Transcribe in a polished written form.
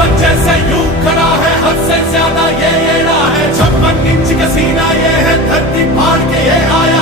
दुश्मन जैसे यूं खड़ा है, हद से ज्यादा ये एड़ा है। 56 इंच का सीना ये है, धरती फाड़ के ये आया